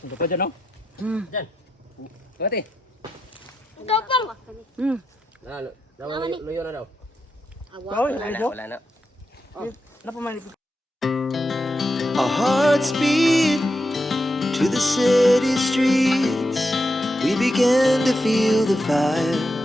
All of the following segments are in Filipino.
Ito pa dyan, no? Dyan. Pati. Gapang. Luyo na daw. Wala na. Our hearts beat to the city streets. We began to feel the fire.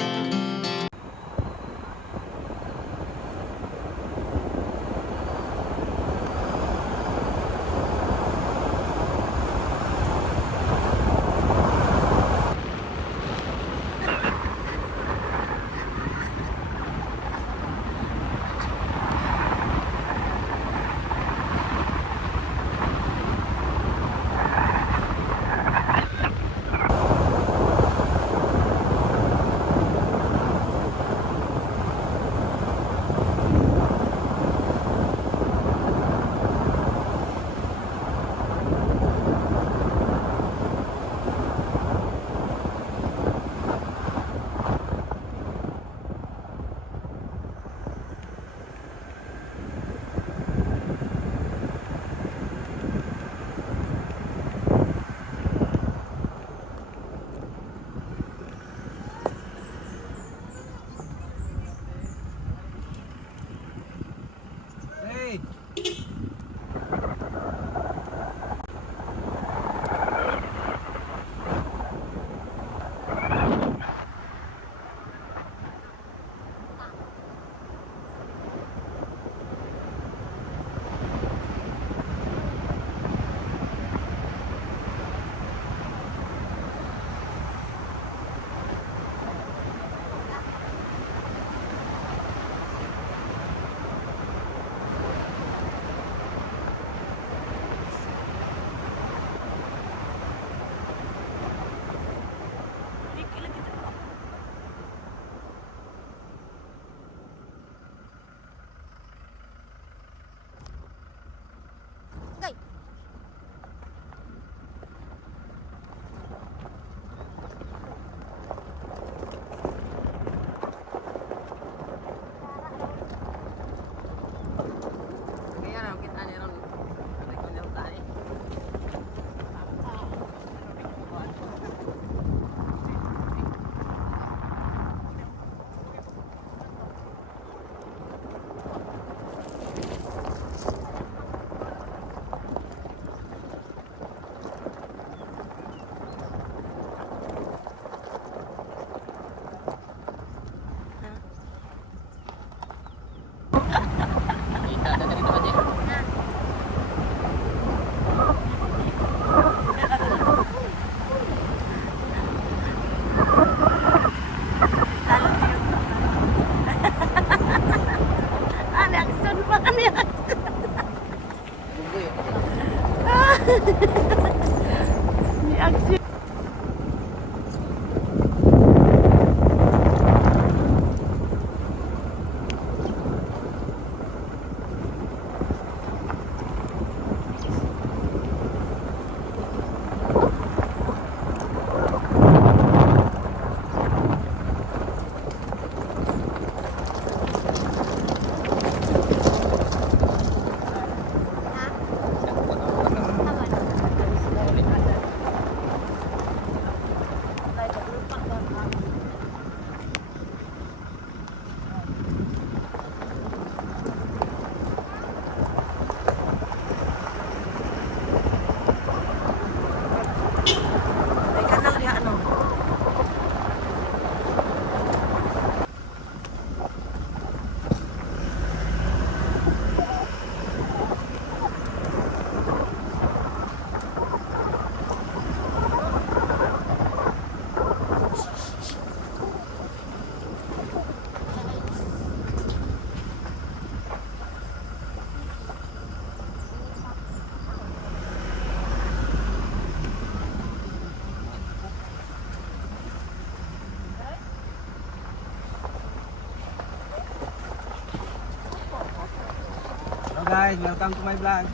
Guys, welcome to my vlog.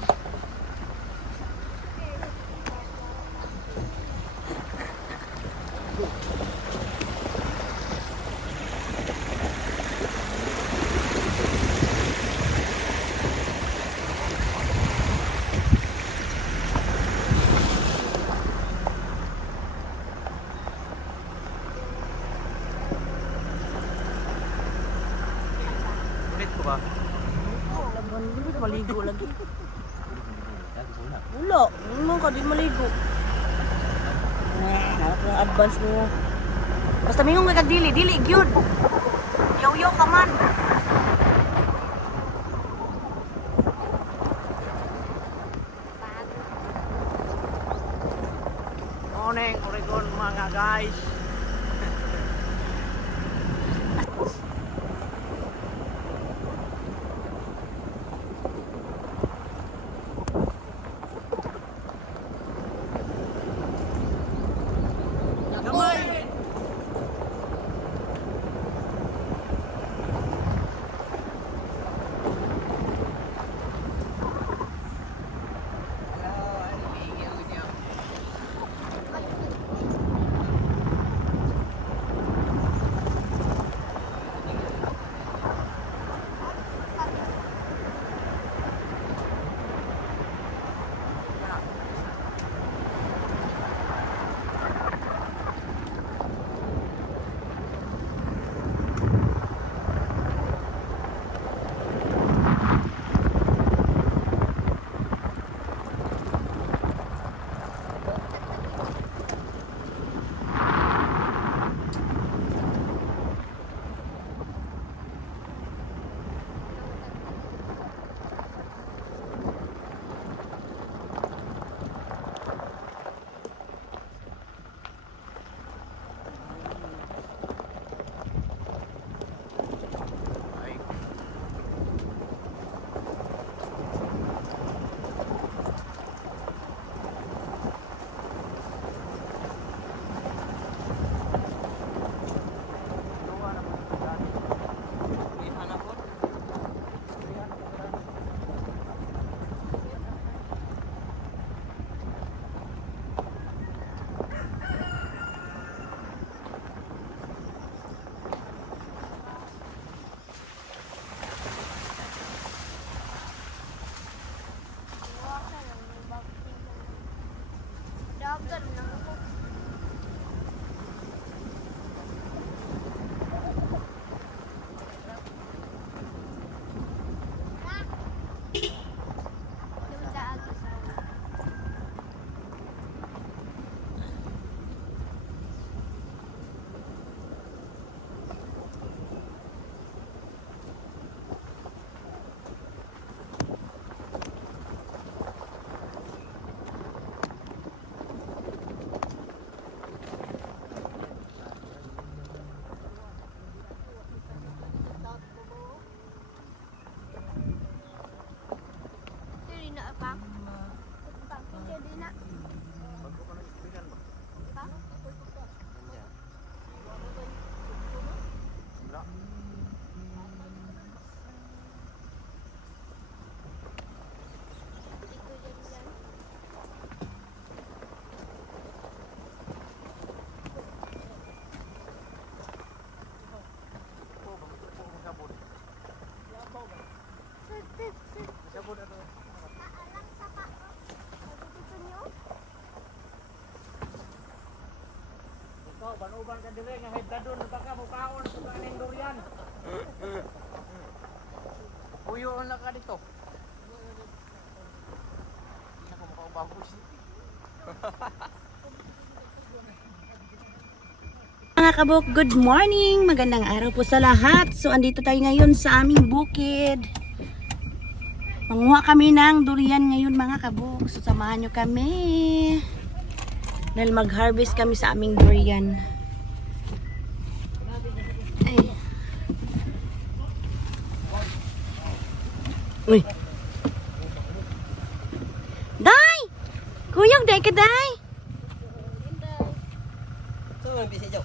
maligo lagi. Wala, ano ka di maligo. Harap ng advance mo. Basta mingong nga dili gyud. Yaw-yaw ka man. Morning, Oregon mga guys. Dagan lang ako. Banuban ka dire nga hidadon baka mukaon sa kaning durian. Puyo na ka dito. Hindi ako makaubabos. Mga kabuk, good morning! Magandang araw po sa lahat. So, andito tayo ngayon sa aming bukid. Manguha kami ng durian ngayon mga kabuk. So, samahan nyo kami. Dahil mag-harvest kami sa aming durian. Ay. Uy! Day! Kuyang, day ka, day! Ito ang bisig daw.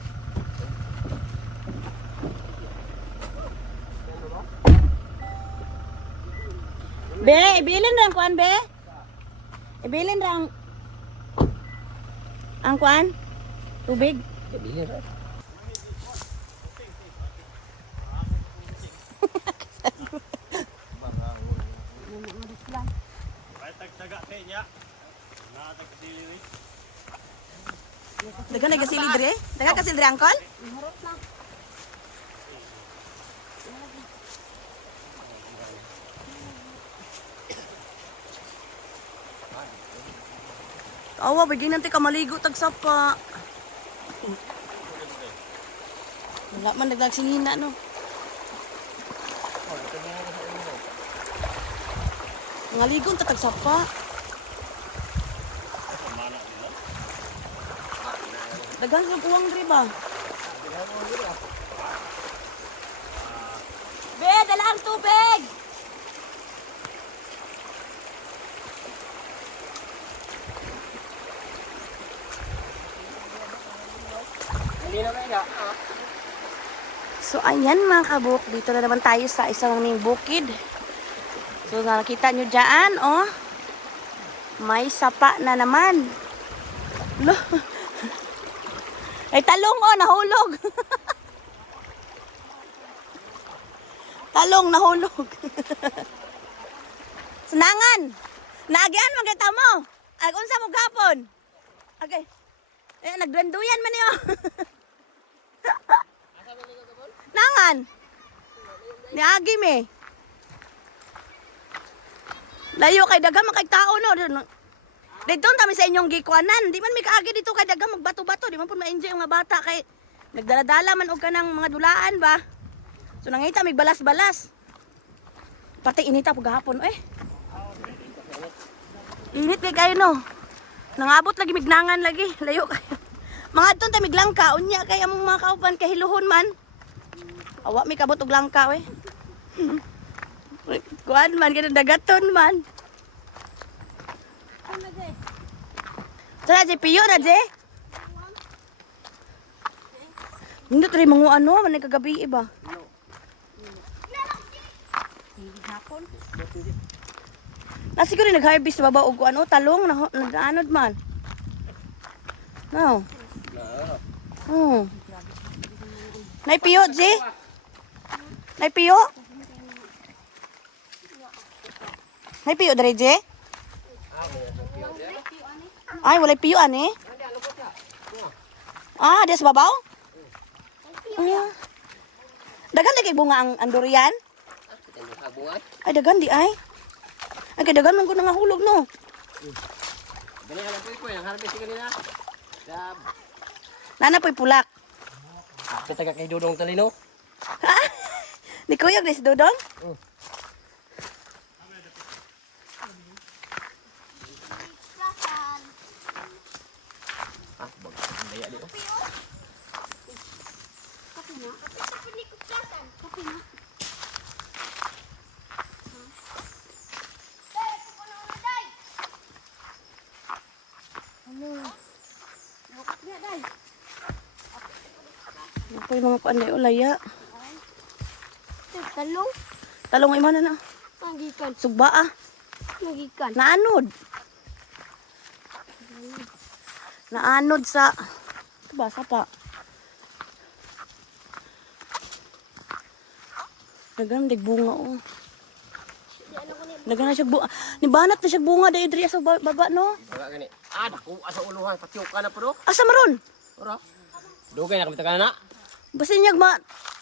Be, ibilin lang kuan, be. Ibilin lang ang kuan. Tubig. Kabilin ra. Dagan na kasili dire? Dagan kasili dire, angkol? Awa, bigyan natin ka maligo tagsapa. Wala man naglagsingina, no? Ngaligon ta tagsapa. Dagan yung uwang diri ba? Be, dala ang tubig! Hindi na kayo. So ayan mga kabuk, dito na naman tayo sa isang naming bukid. So nakita nyo dyan, oh. May sapa na naman. Lo. Ay talong, oh, nahulog. Talong, nahulog. Senangan. Naagian, magkita mo. Ay, unsa mo gapon. Okay. Eh, nagduyan man niyo. Nangan. Niagi me. Layo kay daga man kay tao no. Dito kami sa inyong gikuanan. Di man mi kaagi dito kay daga magbato-bato, di man pud ma-enjoy ang mga bata kay nagdala-dala man og kanang mga dulaan ba. So nangita mig balas-balas. Pati inita pud gahapon eh. Init kay kayo no. Nangabot lagi mignangan lagi, layo kayo. Mga adton ta miglangka unya kay among mga kauban kahiluhon man. Awa mi kabot og langka we. Kuan man kay dagaton man. Tara je piyo na je. Hindi tari mga ano, man kagabi iba. Na siguro nag-harvest baba og ano talong nag-anod man. No. Oh. Nay piyo je. Nay piyo. Nay piyo dere je. Ay, walay piyo ani. Ah, des babaw? Dagan lagi bunga ang durian? Ay, dagan di ay. Ay, dagan man ko nangahulog no. Gani alam ko yung harvest kanina. Nana po'y pulak. Kita kay Dudong Talino. Ni Kuyog ni si Dodong? Daya dito. Ano po yung mga kuanday ulaya? Talong. Talong ay mana na. Magikan. Sugba ah. Magikan. Naanod. Naanod sa... Ito ba? Sapa. Dagan dig bunga oh. Dagan na siya bunga. Nibanat na siya bunga dahil diri sa baba no. Wala gani. Dako asa uluhan patiok ka na pro. Asa maron? Ora. Dugay na kamita ka na. Basin niya ma...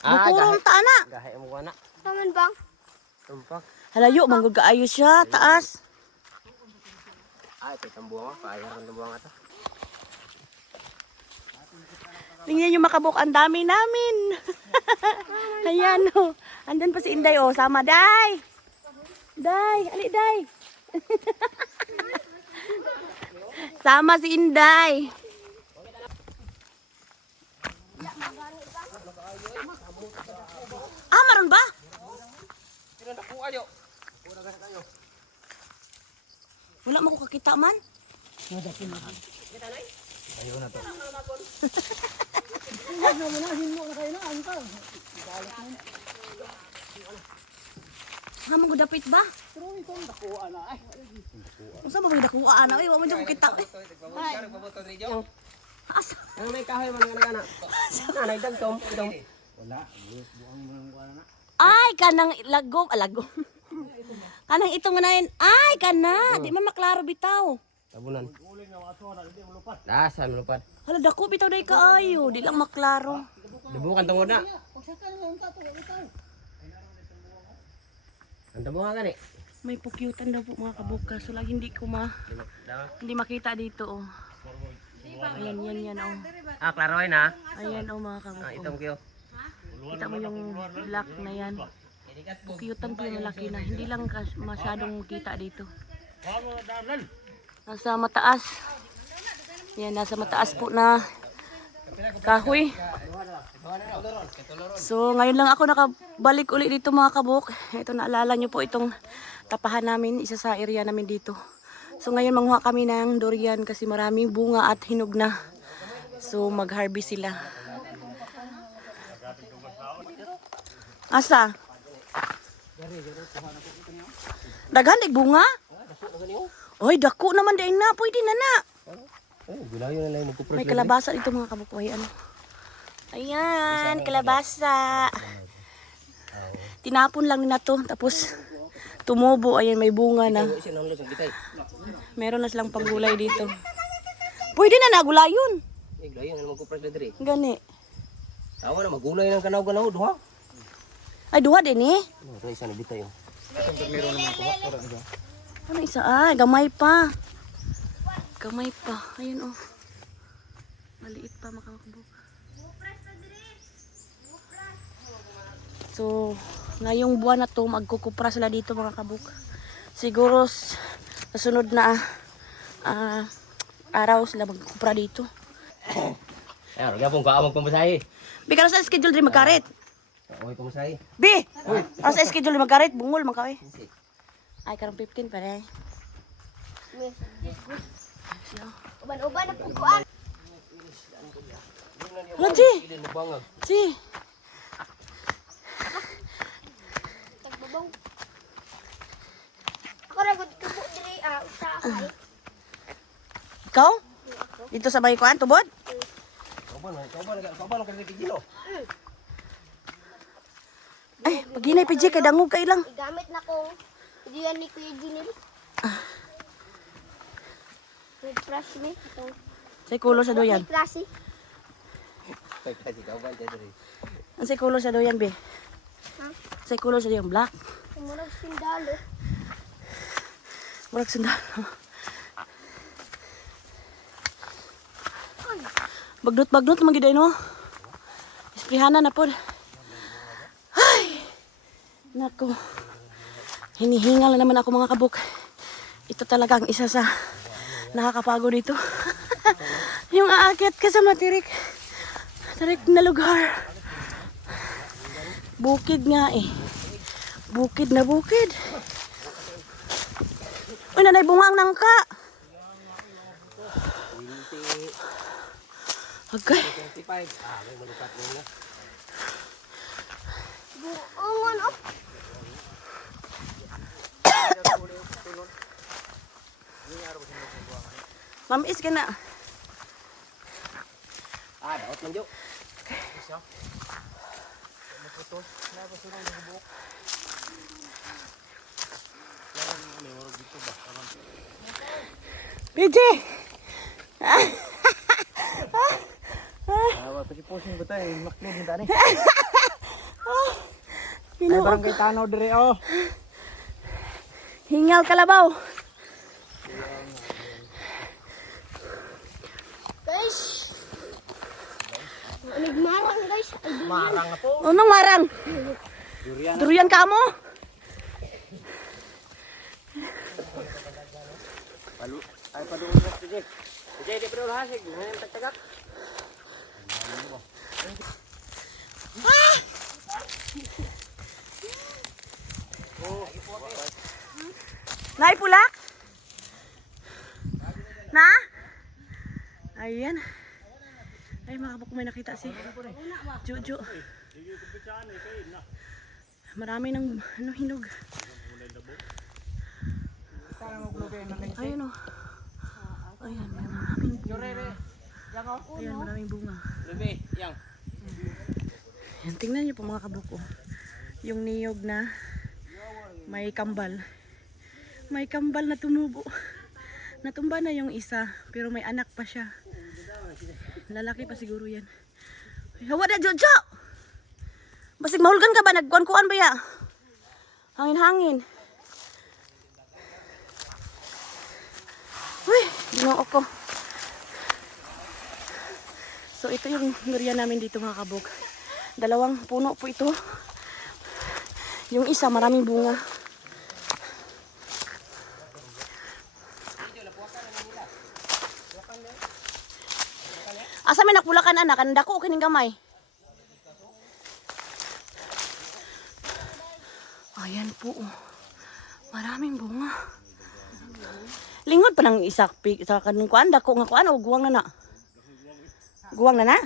Bukurong ta na. Gahe mo na. Taman bang? Tumpak. Halayo, manggod kaayo siya. Taas. Ay, tambuang pa. Ayaran tambuang ata. Tingnan niyo makabuk, ang dami namin. Ayan o. Andun pa si Inday o. Sama, Day. Day, ali Day. Sama si Inday. Ah, maron ba? Wala mo ko kakita man. Ayaw na to. Hamon ko dapit ba? Unsa mo dakuha na? Ay, wa mo jud ko kita. Asa? Ang may kahoy man nga na. Nanay dagtom, dagtom. Ay, kanang lagom, lagom. Kanang itong nain. Ay, kana, di man maklaro bitaw. Tabunan. Dasan lupat. Hala dako bitaw day kaayo, di lang maklaro. Debukan tungod na. Ang tabuhan gani. May pukyutan daw po mga kabuk. Kaso lang hindi ko hindi makita dito oh. Ayan, yan oh. Klaro ay na. Ayan oh mga kabuk. Itong kyo. Kita mo yung black na yan. Pukyutan po yung malaki na. Hindi lang masyadong kita dito. Nasa mataas. Yan, nasa mataas po na kahoy. So, ngayon lang ako nakabalik uli dito mga kabuk. Ito, naalala nyo po itong tapahan namin, isa sa area namin dito. So, ngayon manguha kami ng durian kasi maraming bunga at hinog na. So, mag-harvest sila. Asa? Daghan bunga? Oy, dako naman din na. Pwede na na. Gulayo na lang magkupros. May kalabasa dito mga kabuk. Ay, ano? Ayan, kalabasa. Tinapon lang na to. Tapos, tumubo. Ayan, may bunga na. Meron na silang panggulay dito. Pwede na nagulayon. Gulayo na magkupros na diri. Gani. Tawa na magulay ng kanaw-kanaw duha. Ay, duha din eh. Ito isa na bitay. Ano isa? Ay, gamay pa. Gamay pa. Ayun oh. Maliit pa makakabuk. So, ngayong buwan na to, magkukupra sila dito mga kabuk. Siguro sa sunod na araw sila magkukupra dito. Ayun, gapon ka among pamasahe. Bigyan sa schedule din magkarit. Oy pamasahe. Bi! Ano sa schedule din magkarit? Bungol magkawi. Ay, karong 15 pa rin. Uban-uban na pukuan. Wala, G! G! Tagbabaw. Ako ragod tubo diri usa kay. Ikaw? Dito sa may kuan, tubod? Kauban ka sa Pidino. Ay, pag hinay PJ, kay dangog ka ilang. Igamit na ko. Diyan ni Kuya Junil. Red brush me. Ito. Say color sa doyan. Klase. Kay kasi kauban diri. Ang say color sa doyan, be? Ha? Say color sa doyan, black. Murag sindalo. Murag sundalo. Bagdot-bagdot naman giday no. Isprihanan na po. Ay! Nako. Hinihingal na naman ako mga kabuk. Ito talaga ang isa sa nakakapagod dito. Yung aakyat ka sa matirik. Tarik na lugar. Bukid nga eh. Bukid na bukid. Uy, nanay bunga ang nangka. Okay. 25. May malukat mo na. Buongon op. Mamis ka na. Daot man jo. PJ! Pusing ba tayo? Maklod mo tani. Ay, barangay Tanaw dire oh. Hingal kalabaw. Guys. Nagmarang guys. Marang na po. Anong marang? Durian. Durian ka mo? Ay paduol na sige. Sige, di pero hasig. Ngayon tagtagak. Naipulak? Na? Ayan. Ay mga kabuk, may nakita si Jojo. Marami ng hinog. Ayun o. Ayan, maraming bunga. Ayan, maraming bunga. Lebe, yang. Ayan, tingnan niyo po mga kabuk. Yung niyog na may kambal. May kambal na tumubo. Natumba na yung isa, pero may anak pa siya. Lalaki pa siguro yan. Ay, hawa na, Jojo! Basig mahulgan ka ba? Nagkuhan-kuhan ba ya? Hangin-hangin. Ginoo ko. So ito yung durian namin dito mga kabog. 2 puno po ito. Yung isa maraming bunga. Asa may nakbulakan anak, kanda ko kining gamay. Ayan po. Maraming bunga. Lingod pa ng isa sa kanung kuan dako nga kuan o guwang na na. Guwang na na.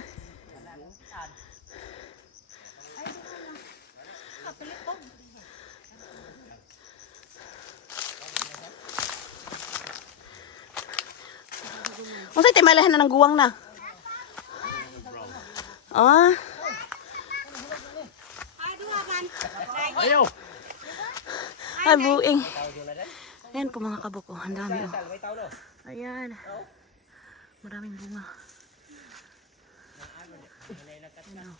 Unsay timalahan na ng guwang na? Ah. Ayo. Ay, buing. Ayan po mga kabuk. Oh, ang dami. Oh. Ayan. Maraming bunga. Ayan, oh.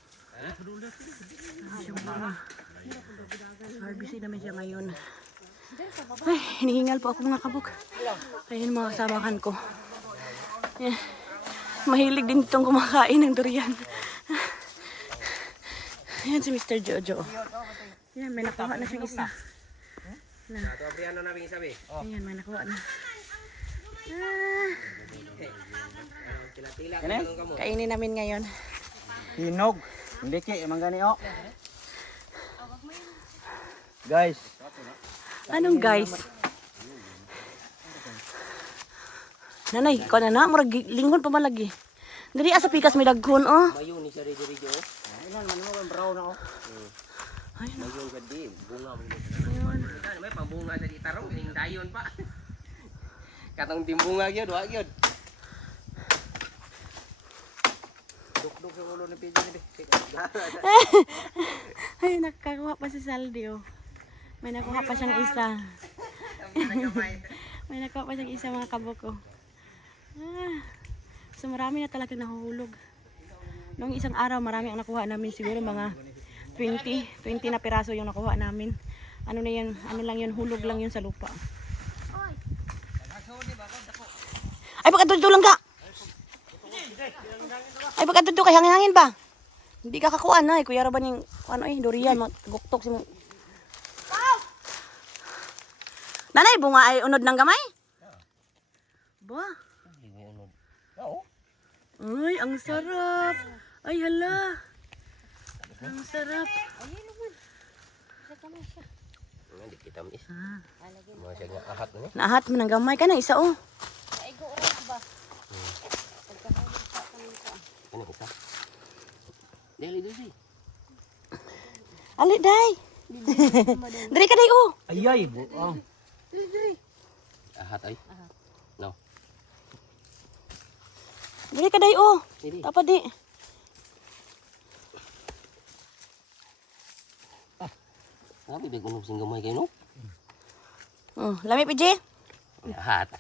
Maraming bunga. Harvesting namin siya ngayon. Ay, hinihingal po ako mga kabuk. Ayan mga kasabakan ko. Ayan. Mahilig din itong kumakain ng durian. Ayan si Mr. Jojo. Ayan, may nakuha na siyang isa. Na. Ayan, may nakuha na. Kainin namin ngayon. Hinog. Hindi ki, emang gani o. Guys. Anong guys? Nanay, ikaw na na. Murag lingon pa man lagi. Diri asa pikas may daghon oh. Mayon ni sa rejo-rejo. Ilan man mo brown na o. Mayon ka di, bunga mo. Ayun. May pambunga sa di tarong, ning dayon pa. Katong timbunga gyud, wa gyud. Duk-duk sa ulo ni PJ ni. Ay, nakakuha pa si Saldi oh. May nakuha pa siyang isa. May nakuha pa siyang isa mga kabok oh. So marami na talaga nahuhulog. Noong isang araw marami ang nakuha namin, siguro mga 20 na piraso yung nakuha namin. Ano na yan, ano lang yun, hulog lang yun sa lupa. Ay pagkatuto lang ka. Ay pagkatuto kay hangin-hangin ba? Hindi ka kakuha na, kuya ra ba ning ano durian, guktok si mo. Nanay, bunga ay unod ng gamay? Ba? Ay, ang sarap. Ay, hala. Ang sarap. Hindi kita mis. Mo siya nga ahat ni. Naahat mo ng gamay ka na isa oh. Ano kita? Dali dali. Ali, day. Dari ka day oh. Ayay, buang. Ahat ay. No. Dari ka day oh. Dili. Apa di? Sabi big unog sing gamay kay no? Oh, lami PJ. Ahat.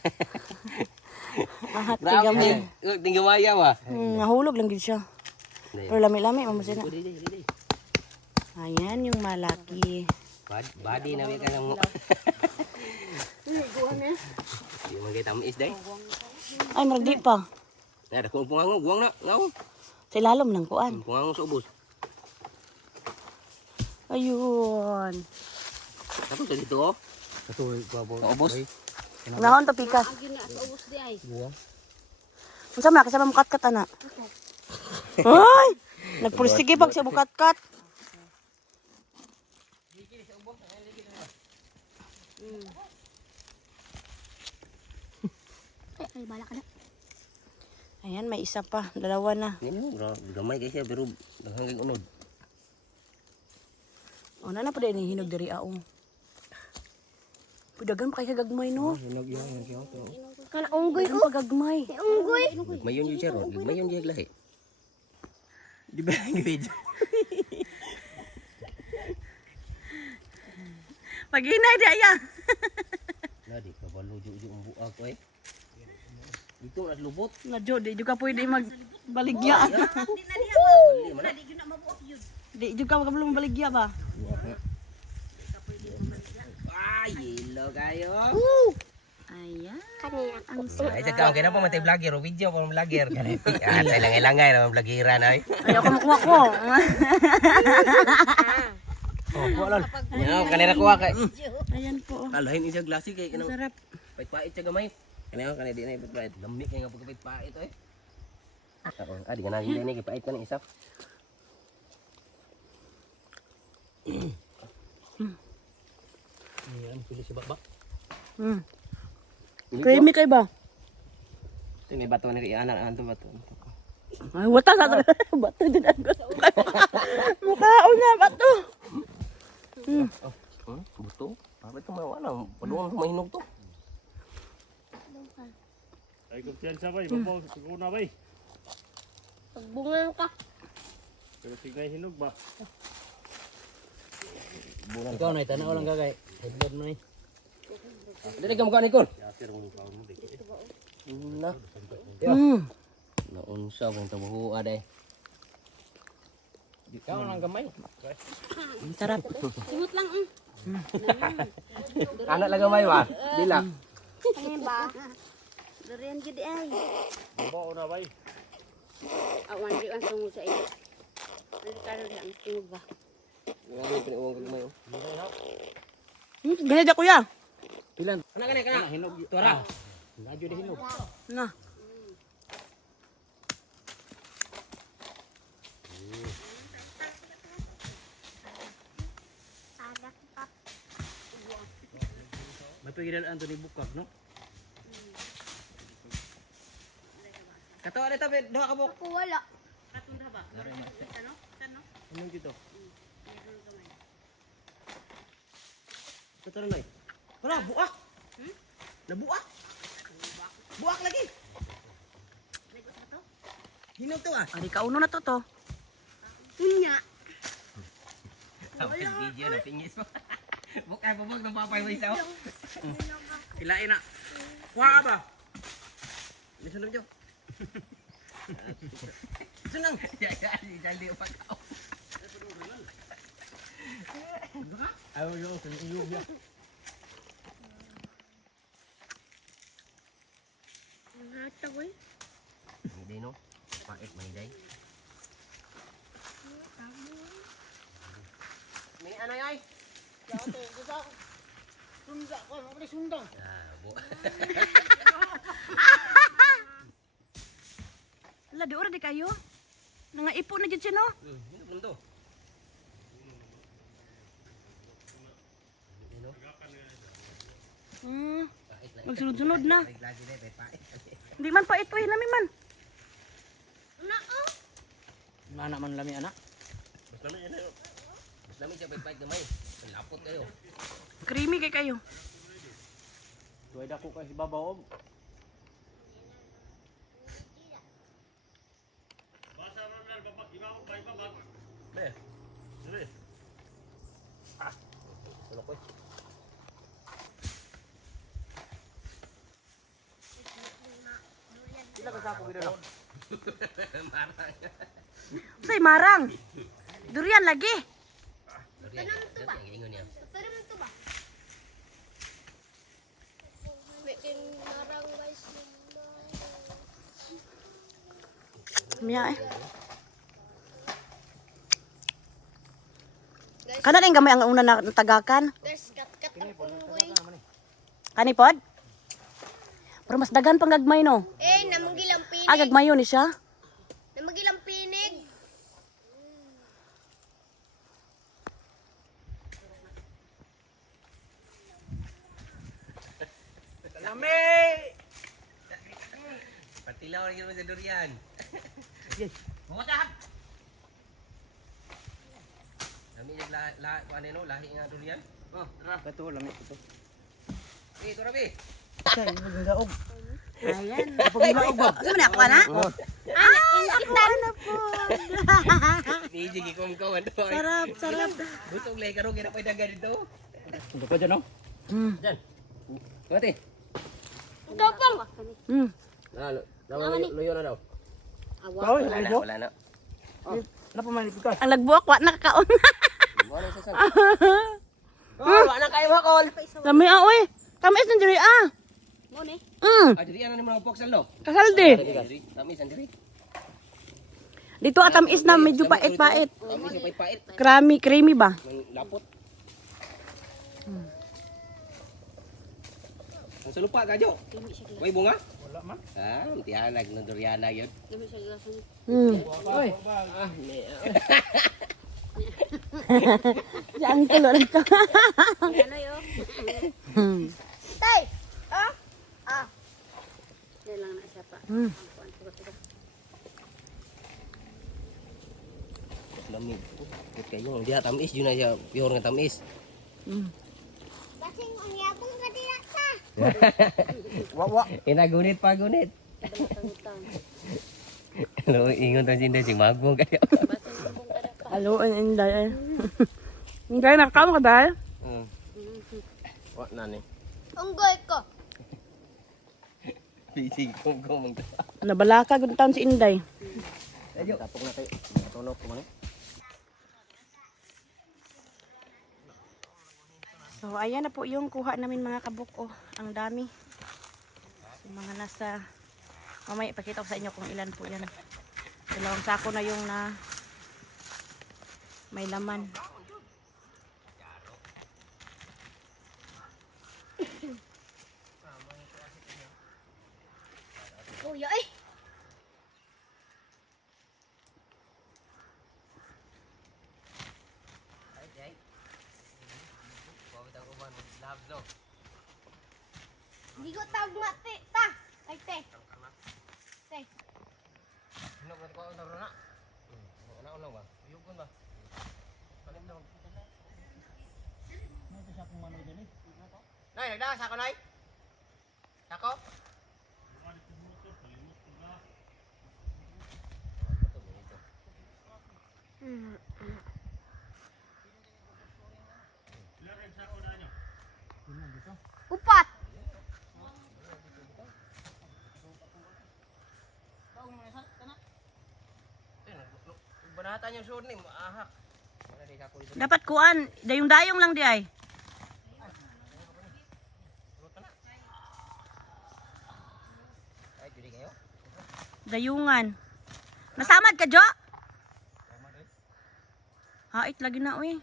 Ahat ti gamay. Ting gamay ba? Nahulog lang gid siya. Pero lami-lami mamasina. Ayan yung malaki. Body na may kanang mo. Di man kita tamis day. Ay, maragdi pa. Na dako pungango, guwang na, ngaw. Sa ilalom ng kuan. Pungango sa ubos. Ayun. Tapos dito oh. Kato ubos. Nahon to pikas. Unsa man kasama mo kat-kat ana? Ay! Nagpursige pag siya bukat-kat. Ay, bala ka na. Ayan, may isa pa. 2 na. Nino, gamay kay siya pero daghang kay unod. O, na pa din hinog diri aong. Pudagan pa kay gagmay no. Hinog yan, hinog. Kana unggoy Ang pagagmay. Unggoy. Mayon jud siya ron, mayon jud lahi. Di ba ang video? Pag-inay di aya. Nadi kabalo jud ang buak ko eh. Dito na lubot. Na jo, di juga pwede magbaligya. Di juga kabulong baligya ba? Ay, ilo kayo. Ayan. Kanina. Ang Ay, sa kaon, kaya na po matay vlogger o video po vlogger. Ah, langay-langay naman vlogiran ay. Ayaw ko makuha ko. Oh, kuha lang. Yan, kanina kuha kay. Ayan po. Kalahin isang glasi kay Ang sarap. pait-pait siya gamay. Kanina kanina di na pait. Lamig kay nga pagpait-pait oy. Di ka naging din kay pait ka ni isa. Yan, pili si baba. Mm. Creamy kayo ba? Ito may bato ni Riana, anto bato. Ay, wata sa bato din ang gusto. Mukhaon na bato. Buto? Bakit ito mawala? Paduang mahinog to. Ay, kumpiyansa ba? Ibabaw sa siguna ba? Pagbungan ka. Pero signay hinog ba? Ikaw na, tanaw lang gagay. Headload mo na eh. Dili ka mukha ni Kun. Na. Naunsa ba yung tabuho aday? Ikaw lang gamay. Ang sarap. Simot lang. Anak lang gamay ba? Dila. Kanina ba? Durian gid ay. Babaw na ba? Awan di ang sungod sa iyo. Ano ka rin ang tingog ba? Ano yung piniuwang ka gamay? Ganyan kuya. Pilan? Kana. Hinog. Tura. Nadyo di hinog. Na. May pigilan Anthony Bukak, no? Kato ada tabi doha ka buk. Ako wala. Anong dito? Kato na. Wala buak. Nabuak. Buak lagi. Hinog to ah. Ari kauno na to to. Unya. Tapos video na pingis mo. Bukay bubog ng papay mo isa. Kilain na. Kuha ka ba? Listen na dito. Sunang. Jaldi upat ka. Ayaw yung iyog niya. Nata ko eh. Hindi no. Pait maniday. May ano ay? Sunda ko, mabali sundang. Ala, di ora di kayo. Nangaipo na jud siya no. Hinog lang to. Magsunod-sunod na. Lagi na pait. Hindi man pa ito nami man. Anak man lami anak. Mas lami siya pait gamay. Lapot kayo. Creamy kay kayo. Tuway dako kasi babaw. Be. Dili. Wala ko. Sila ka sako gid daw. Say marang. Durian lagi. Tanam to ba? Ingon niya. Pero mo to ba? Bikin marang guys. Miya eh. Kana ning gamay ang una na tagakan. Guys, kat-kat ang punggoy. Kani pod? Pero mas dagan pang gagmay no. Eh, namugilang pinig. Ah, gagmayo ni siya. Namugilang pinig. Patilaw lagi mo sa durian. Bukat. Kami yung ano lahi nga durian. Oh, tara. Kato lamig ito. Eh, ito rabi. Ayan. Pagilaog ba? Ano man ako na? Kita na po. Hindi gikom ko ano. Sarap, sarap. Busog lay karo gina pa daga dito. Ito pa dyan, no? Diyan. Buti. Gapang. Hmm. Luyo na daw. Bawal, Wala na. Ano pa manipikas? Ang lagbuak wa nakakaon. Wala sa san. Oh, wala kayo makol. Kami ah oy. Kami is nandiyo ah. Mo ni. Ah, diri ana ni mga poksal no. Kasaldi. Diri, tamis ang diri. Dito atamis na medyo pait-pait. Tamis yung pait-pait. Creamy ba? Ang lapot. Ang salupa kadyo. Dami siya gila. Way bunga? Wala man. Ah, tiyanag no duriana yun. Dami siya gila sa ni. Oy. Ah, may Diyan ko lolo to. Ano yo? Tay. Yan lang na siya pa. Hmm. Kuan ko ko. lamig. Kit kayo dia tamis yun na siya pure nga tamis. Basing ang yabong ka diya sa. Wa. Inagunit pa gunit. Tang-tang. Lo ingon ta sinda sing magong kayo. Basing ang bong kada pa. Halo, inday. Inday nakam ka dahil? Wa na ni. Unggoy ko. Bisig kong mong. Nabalaka gud taon si Inday. Ayo tapok na kayo. Tunok ko man. So, ayan na po yung kuha namin mga kabuk. Oh, ang dami. So, mga nasa... Mamaya, ipakita ko sa inyo kung ilan po yan. Dalawang sako na yung na... May laman. Kuya ay. Hindi ko tawag mati. Ta. Ay, te. Te. Ano ba ko na rona? Una ba? Yugon ba? Kalim lang. Nay, nagdakas ako nay. Ako? Upat. Banatan yung suod ni ahak. Wala di ka ko dito. Dapat kuan. Dayong-dayong lang di ay. Ay, dili kayo. Dayungan. Nasamad ka, Jo? Hait lagi na, uy.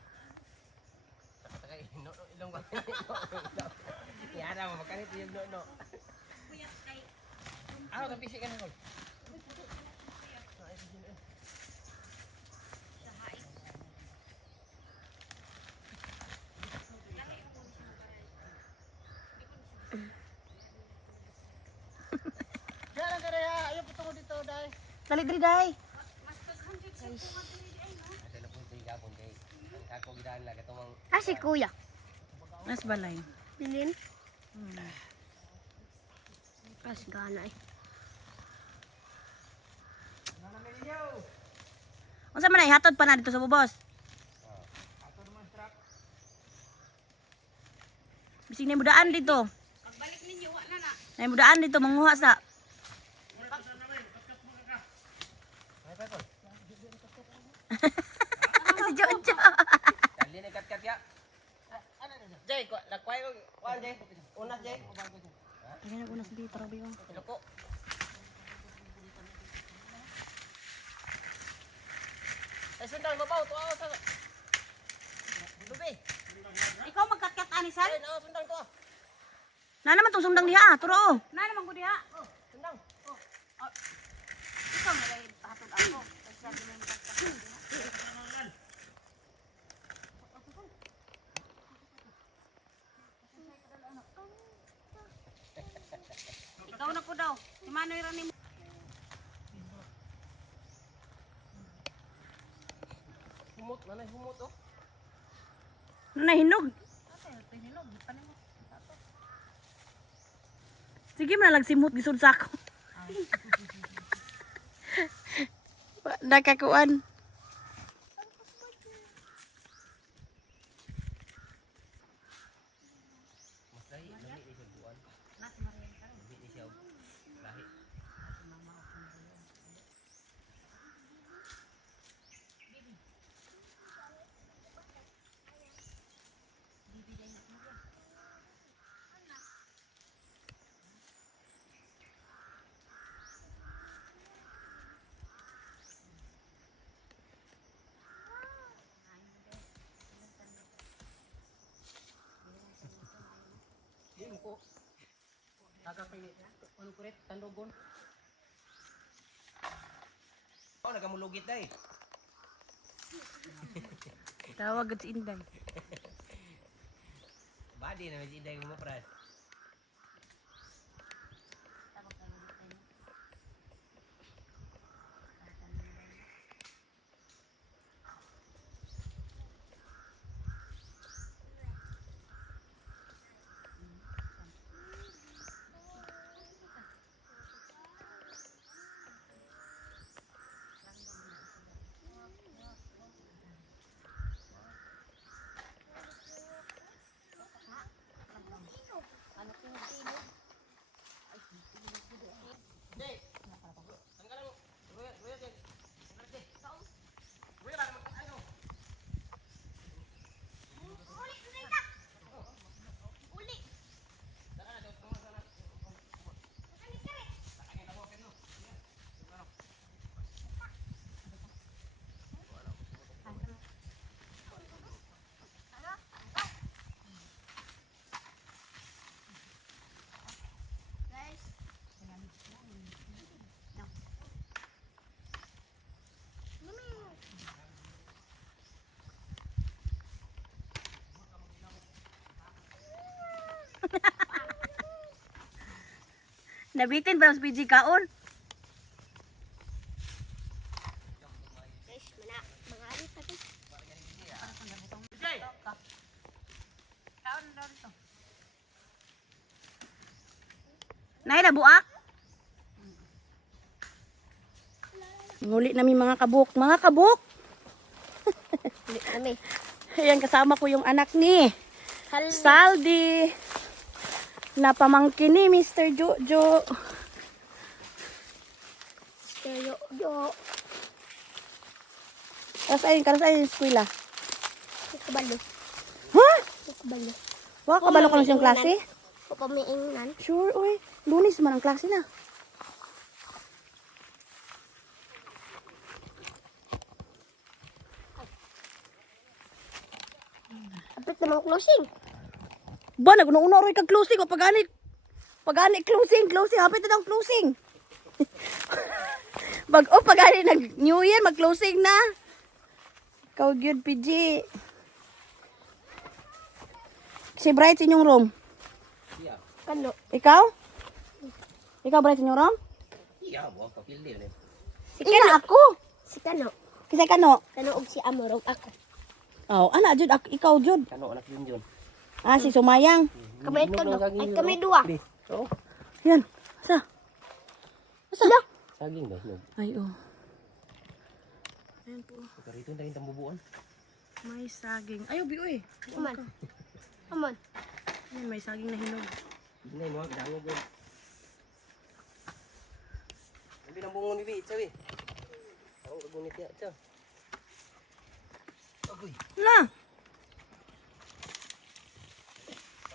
Takay no ilong ba. Yara mo makanit yung no. Ano ka bisik ka na ko? Dali, dali, day. Asa na punti gapon kay ako gidaan la katong Ah, si kuya. Nas balay. Bilin. As gana eh. Unsa man ay hatod pa na dito sa bubos? Bising na mudaan dito. Pagbalik ninyo, wala na. Na mudaan dito manguha sa. Si Jojo. dali ni kat ya. Jay, ko lakway ko kuan Jay. Unas Jay. Kaya na unas dito rabi ko. Loko. Ay sundang babaw to aw sa. Lubi. Ikaw magkatkat anisan? Ay na sundang to. Na naman tong sundang diha, turo. Na naman ko diha. Sundang. Ikaw malay hatod ako. Kasi sabi mo yung ikaw na po daw. Si Manoy Rani mo. Humot, nanay humot oh. Ano na hinog? Sige mo na simut gisud sa ako. Nakakuan. Ano kuret tandogon. Oh, nagamulugit day. Tawag at si Inday. Badi na may inday mo pras. Nabitin ba ang PG kaon? Guys, mga alit na guys. Nay na buak. Nguli namin mga kabuk. Mga kabuk! Kami. Ayan, kasama ko yung anak ni Saldi. Na pamangkin ni Mr. Jojo. Stereo. Yo. Karas ayun eskwela. Kabalo. Ha? Kabalo. Wa kabalo ka lang siyang klase? Pamiingnan. Sure, oy. Lunes man ang klase na. Kapit naman closing. Ba, nag-uno roy kag closing o pagani closing, hapit na daw closing. Pagani nag New Year mag-closing na. Ikaw gyud PG. Si Bright sa inyong room. Kano? Ikaw? Ikaw Bright sa inyong room? Iya, wa papildi ni. Ina ako. Si Kano. Kisay kano? Kano og si Amor og ako. Oh, ana jud ako, ikaw jud. Kano anak yun. Ah, si Sumayang. Kami ito no. Ay kami dua. Oh, Yan. Asa? saging ba no. Ay, oh. Ayan po. Karito na yung tambubuan. May saging. Ay, ubi, uy. Aman. Aman. Ayan, may saging na hinog. Hindi mo gidangog yun. Ang binambungon bibi, sabi. Ang gagunit ya, ito. Agoy. Hala!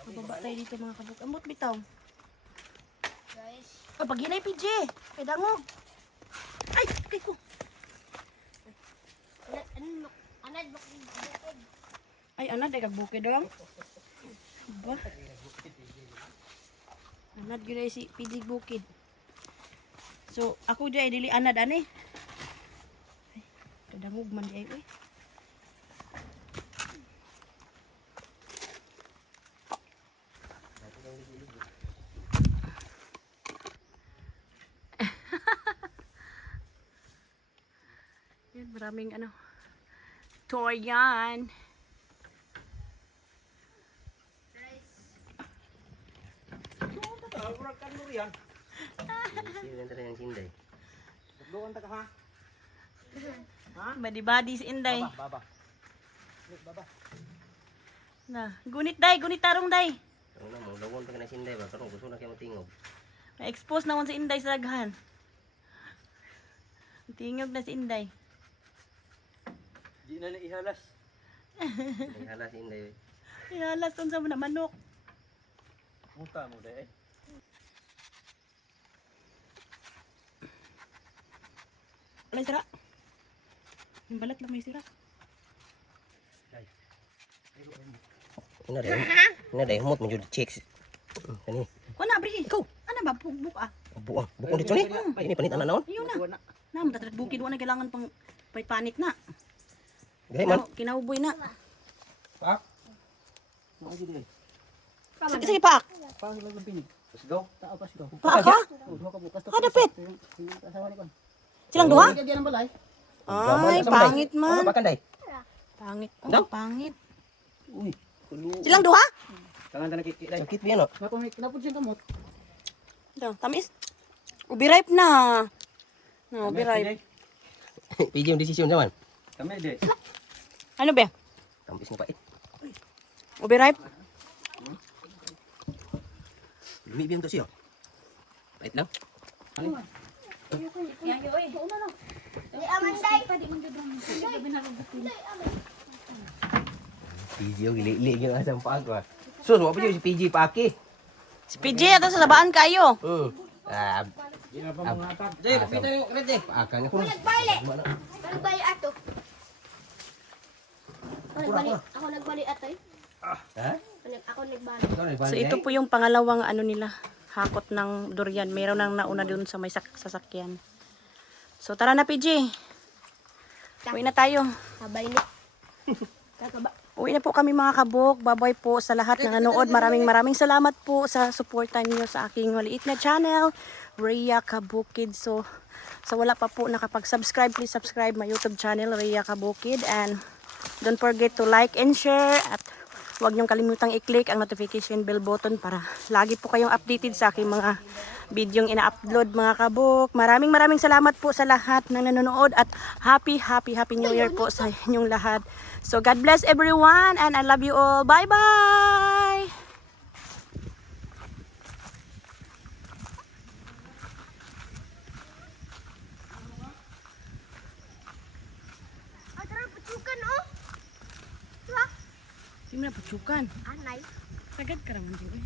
Mababa tayo dito mga kabuk. Ambot bitaw. Guys. Ah, paghinay PJ. Kay dangog. Ay, kay ko. Anad mo. Ay, anad ay kagbukid dong. Ba? Anad gyud ay si PJ bukid. So, ako jay dili anad ani. Ay, kadangog man di ay oy. Yan, maraming ano. Toyan. Murag kan mo riyan. Sino na yung sinday? Luan ta ka ha? Badi-badi si Inday. Baba. Baba. Na, gunit tarong day. Ano mo, luwan ta ka na sinday ba? Karong gusto na kayo matingog. Na-expose naman si Inday sa daghan. Tingog na si Inday. Di na ihalas. May halas sinday. Ihalas kung sa na manok. Muta mo dai. Alay sira. Yung balat lang may sira. Ina dai humot mo jud chicks. Kani. Wala, Bri. Ikaw. Ano, na ba? Buk ah. Bukong dito ni. Ini panit na naon. Ayun na. Na, matatrag bukid. Wala na kailangan pang panit na. Gahi man. Kinauboy na. Pak. Sige, sige, paak. Let's go. Paak ha? Ha, dapit. Silang duha? Ay, pangit man. Pakan day. Pangit. No? Pangit. Uy. Silang duha? Tangan ta nakikita. Sakit biyan no. Ito, tamis. Ubi ripe na. No, ubi ripe. PJ yung desisyon naman. Kami de. Ano ba? Tampis nga pa eh. Ubi ripe? Lumibiyang to siya. Pait lang. PJ yung gili-gili yung asang paag ba. Sus, wapa dyan si PJ paaki. Si PJ, ato sa sabaan kayo. Jay, pakita yung red eh. Paaka nga kung. Nagbali ato. Ako nagbali ato eh. Ha? Ako nagbali. So ito po yung pangalawang ano nila, hakot ng durian. Meron nang nauna dun sa may sasakyan. So tara na PJ. Uwi na tayo. Sabay ni. Kakaba. Uwi na po kami mga kabuk. Babay po sa lahat ng nanood. Maraming salamat po sa suporta niyo sa aking maliit na channel, Rhea Kabukid. So wala pa po nakapag-subscribe, please subscribe my YouTube channel, Rhea Kabukid. And don't forget to like and share. At huwag niyong kalimutang i-click ang notification bell button para lagi po kayong updated sa aking mga bidyong ina-upload mga kabuk. Maraming salamat po sa lahat ng nanonood at happy New Year po sa inyong lahat. So God bless everyone and I love you all. Bye-bye! Di mo na patsukan. Anay. Sagad ka naman din.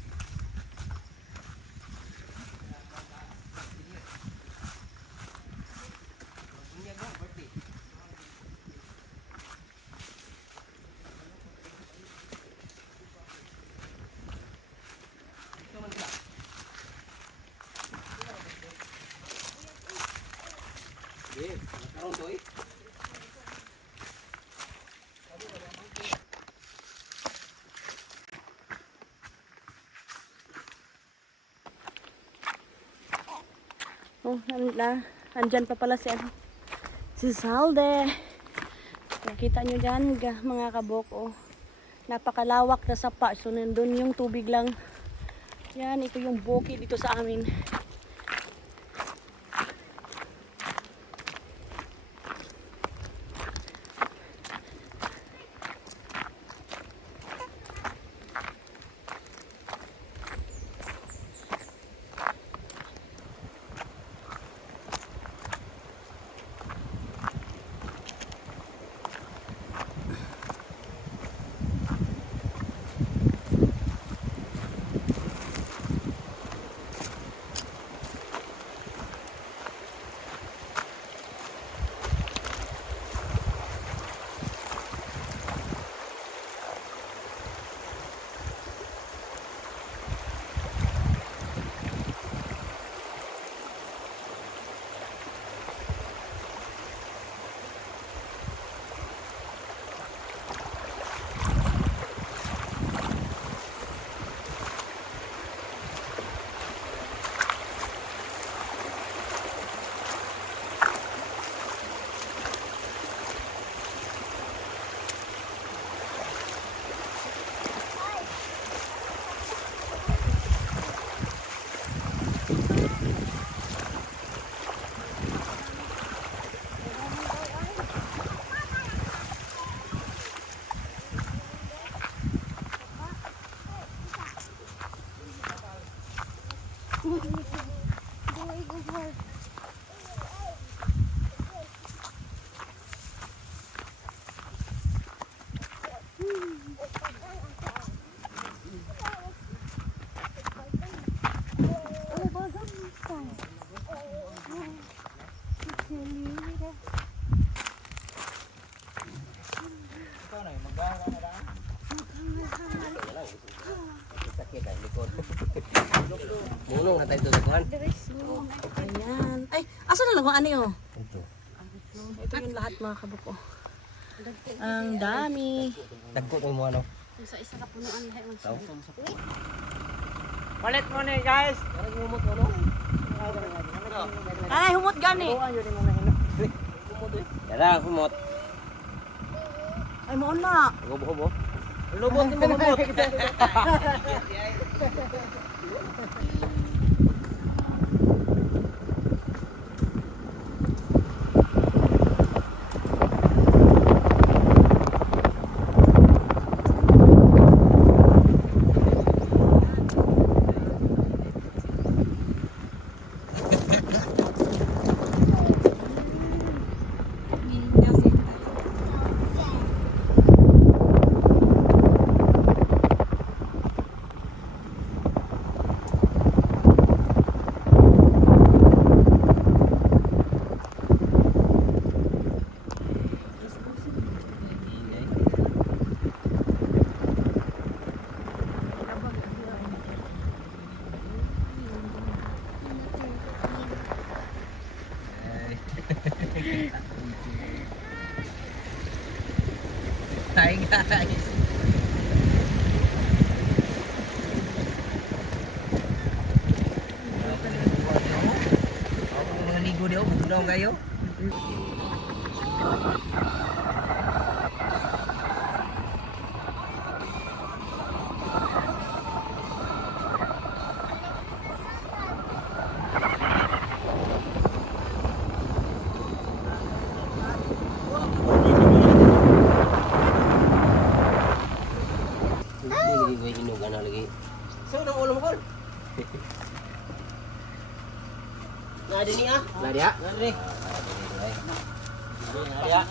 Oh, andyan pa pala si Salde. Nakita nyo dyan, mga kabok, oh. Napakalawak na sapa. So, nandun yung tubig lang. Yan, ito yung bukid dito sa amin. kung ano yun. Ito yung lahat mga kabuk. Oh. Ang dami. Dagko mo ano. Isa-isa ka punuan lahat man. Palit mo ni guys. Ay, humot gani. Dara, kumot. Ay, mo na. Hubo. Lubot ni mo lubot. Hi guys. Ligo dia, bugnaw kayo. Hindi hinog ano lagi. So nang ulam ko. Nadi ni ah. Nadi ah. Nadi. Nadi ah.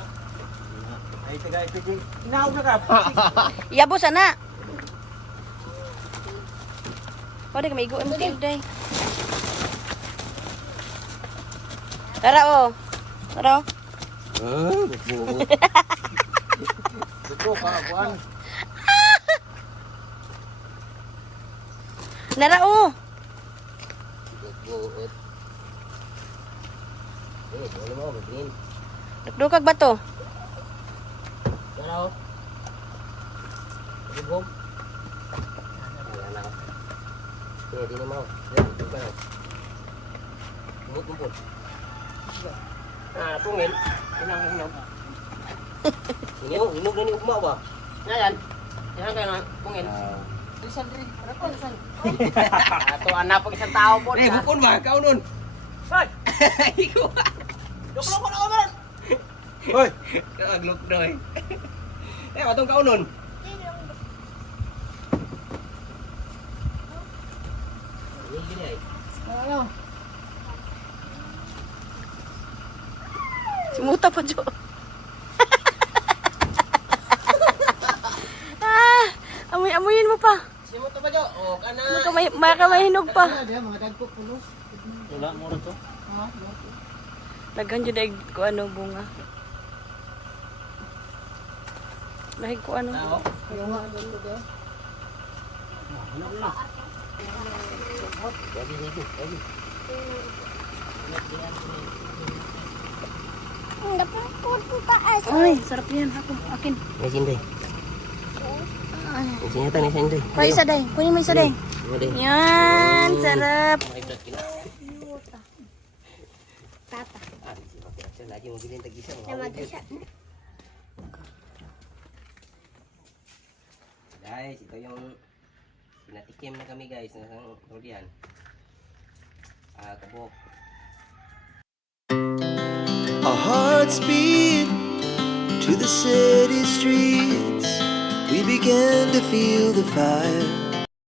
Ay tagay pigi. Inaog na ka. Yabo sana. Pwede ka maigo mo kayo day. Tara oh. Tara. Bubuot. Ito ka kuan. Nara oh. Bubuot. Wala mo bagin. Dukag ba to? Tara oh. Bubog. Wala na. Di na mo. Di ba? Bumbot. Ah, pungin. Hinog. Hinog na ni ugma ba? Yan. Yan kaya pungin. Lisan diri. Ano ko lisan? Ato anak pag isang tao po. Eh, bukon ba? Kau nun. Hoy. Ikaw. Duklok ko na ko man. Hoy. Kaglok doy. Eh, atong kau nun. Ano? Simuta pa jo. Ah, amoy-amoyin mo pa. Simo to ba jo? O kana. Mahinog pa. Mga dagko pulos. Wala mo rin to. Daghan jud ay ko ano bunga. Lahig ko ano. Tao. Ay, sarap yan. Akin. Ni sinde. Sini ta ni sinde. Pa isa day. Kunin mo isa day. Yan, sarap. Tata. Lagi mo bilhin tag-isa. Guys, ito yung pinatikim na kami guys ng durian. Kabok. Our hearts beat to the city streets. We began to feel the fire.